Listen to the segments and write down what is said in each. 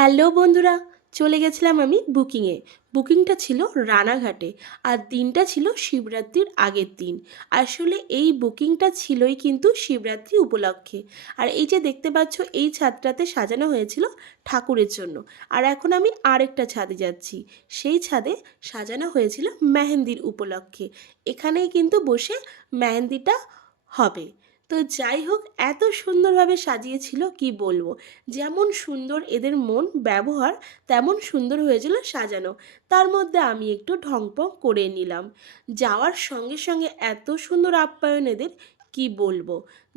Hello বন্ধুরা, চলে গেছিলাম আমি বুকিংয়ে। বুকিংটা ছিল রানাঘাটে, আর দিনটা ছিল শিবরাত্রির আগের দিন। আসলে এই বুকিংটা ছিলই কিন্তু শিবরাত্রি উপলক্ষে। আর এই যে দেখতে পাচ্ছ, এই ছাদটাতে সাজানো হয়েছিল ঠাকুরের জন্য। আর এখন আমি আরেকটা ছাদে যাচ্ছি, সেই ছাদে সাজানো হয়েছিল মেহেন্দির উপলক্ষে। এখানেই কিন্তু বসে মেহেন্দিটা হবে। তো যাই হোক, এত সুন্দরভাবে সাজিয়েছিল কি বলবো। যেমন সুন্দর এদের মন ব্যবহার, তেমন সুন্দর হয়েছিল সাজানো। তার মধ্যে আমি একটু ঢংপং করে নিলাম। যাওয়ার সঙ্গে সঙ্গে এত সুন্দর আপ্যায়ন এদের, কি বলবো।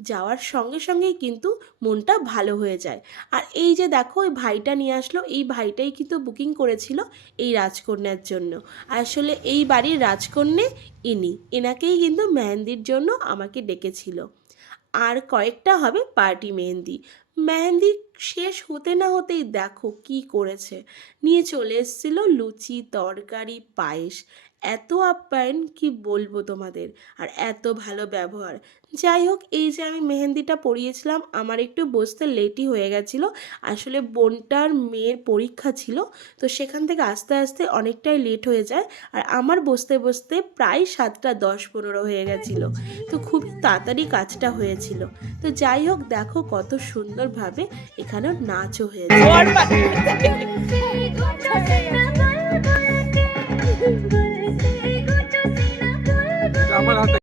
যাওয়ার সঙ্গে সঙ্গেই কিন্তু মনটা ভালো হয়ে যায়। আর এই যে দেখো, ওই ভাইটা নিয়ে আসলো, এই ভাইটাই কিন্তু বুকিং করেছিল এই রাজকন্যার জন্য। আসলে এই বাড়ির রাজকন্যা এনাকেই কিন্তু মেহেন্দির জন্য আমাকে ডেকেছিল। আর কয়েকটা হবে পার্টি মেহেন্দি। মেহেন্দি শেষ হতে না হতেই দেখো কি করেছে, নিয়ে চলে এসেছিল লুচি, তরকারি, পায়েস। এত আপ্যায়ন কি বলবো তোমাদের, আর এত ভালো ব্যবহার। যাই হোক, এই যে আমি মেহেন্দিটা পরিয়েছিলাম, আমার একটু বসতে লেটই হয়ে গেছিলো। আসলে বোনটার মেয়ের পরীক্ষা ছিল, তো সেখান থেকে আস্তে আস্তে অনেকটাই লেট হয়ে যায়। আর আমার বসতে বসতে প্রায় 7:10-15 হয়ে গেছিলো। তো খুবই তাড়াতাড়ি কাজটা হয়েছিল। তো যাই হোক, দেখো কত সুন্দরভাবে এখানেও নাচও হয়েছে।